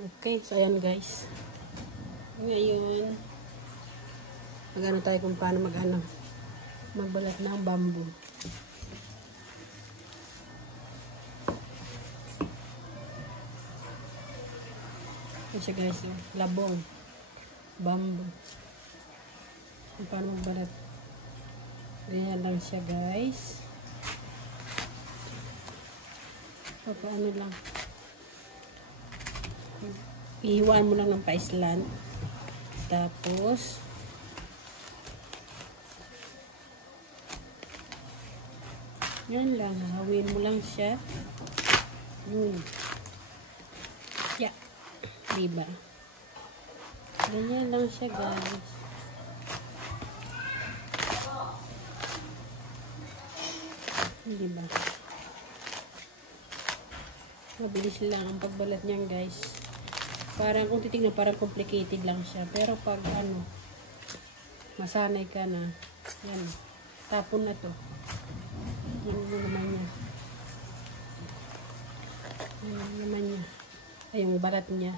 Okay, so ayan guys. Ngayon, mag-ano tayo kung paano magbalat ng bamboo. Ayan siya guys, labong, bamboo. Kung paano magbalat. Ganyan lang siya guys. Paano lang. Ihiwaan mo lang ng paislan. Tapos yan lang, hawin mo lang siya. Yun. Yeah. Diba? Ganyan lang siya guys. Diba? Mabilis lang ang pagbalat niyan guys. Parang kung titignan, parang complicated lang siya. Pero pag masanay ka na, yan, tapon na to. Yan yung naman niya. Yan yung naman niya. Ay, yung balat niya.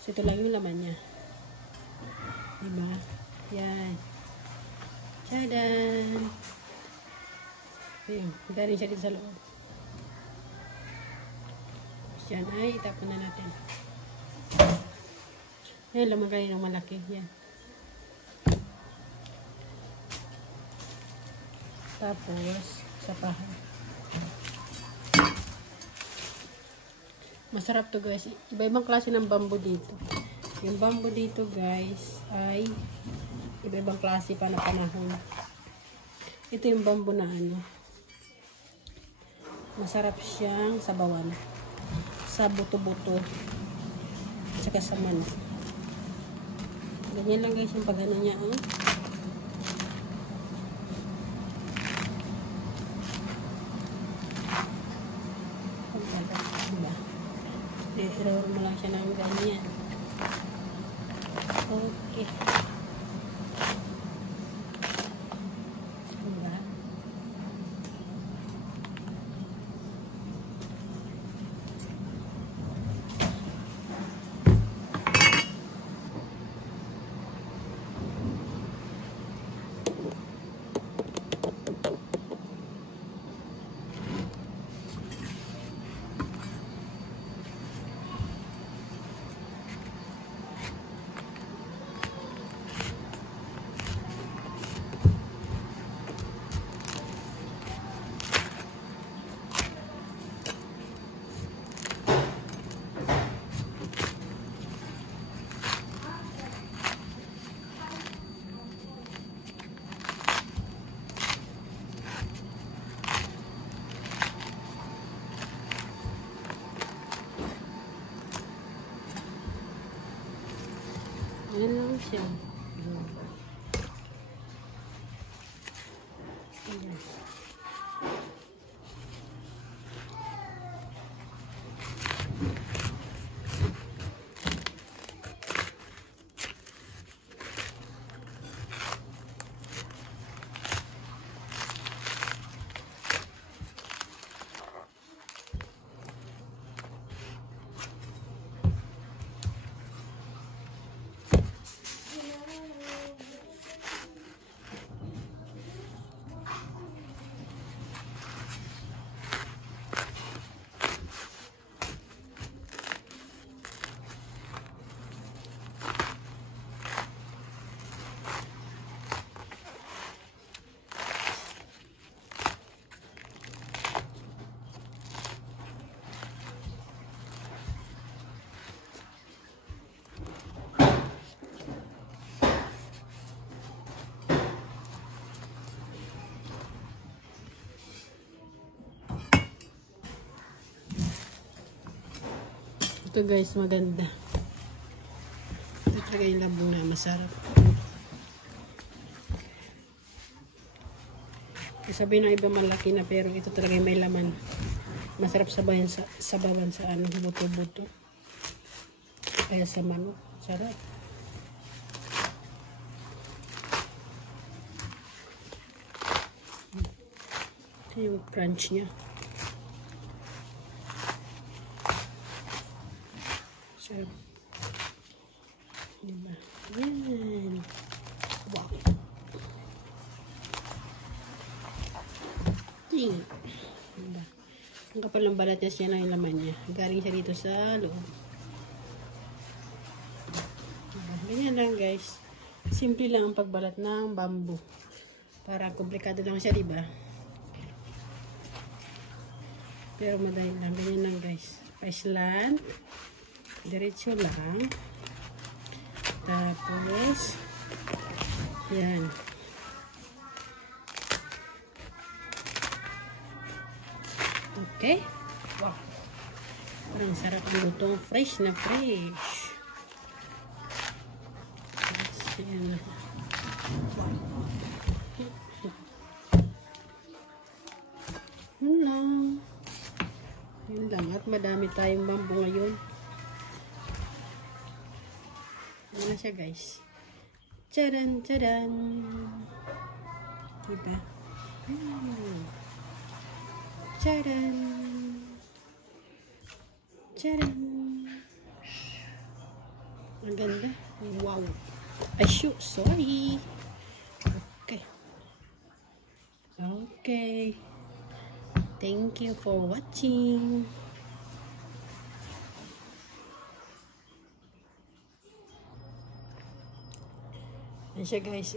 So, ito lang yung laman niya. Diba? Yan. Tchadan! Ayun, galing siya dito sa loob. Yan ay, itapon na natin. Yan, laman kayo ng malaki. Yan. Tapos, sapahan. Masarap to guys. Iba-ibang klase ng bamboo dito. Yung bamboo dito guys, ay iba-ibang klase pa na panahon. Ito yung bamboo na masarap siyang sabawan. Sa buto-buto. At saka sa manok. Ganyan lang guys yung pag-ano niya. Diba? I-roll mo lang siya ng ganyan. Okay. Diba? Ayan lang siya. Ayan. Ito guys, maganda. Ito talaga yung labong na masarap. Sabihin ng iba malaki na, pero ito talaga yung may laman. Masarap sabawan sa buto-buto. Kaya sa manok. Sarap. Ito yung crunch niya. Sarap. Galing. Diba? Ang kapal ng balat niya, siya na yung laman niya. Galing siya dito sa loob. Diba? Ganyan lang guys. Simple lang ang pagbalat ng bamboo. Para komplikado lang siya, diba? Pero madali lang. Ganyan lang guys. Pa-slant. Diretso lang. Tapos, yan. Okay. Wow. Parang sarap ang lutong. Fresh na fresh. Yan. Wow. Yun lang. Yun lang. At madami tayong bamboo ngayon. Ano na siya guys. Tcharan! Tcharan! Diba? Tcharan! Tcharan! Ang ganda. Wow! Ay, shoot! Sorry! Okay. Okay. Thank you for watching. Yan siya guys.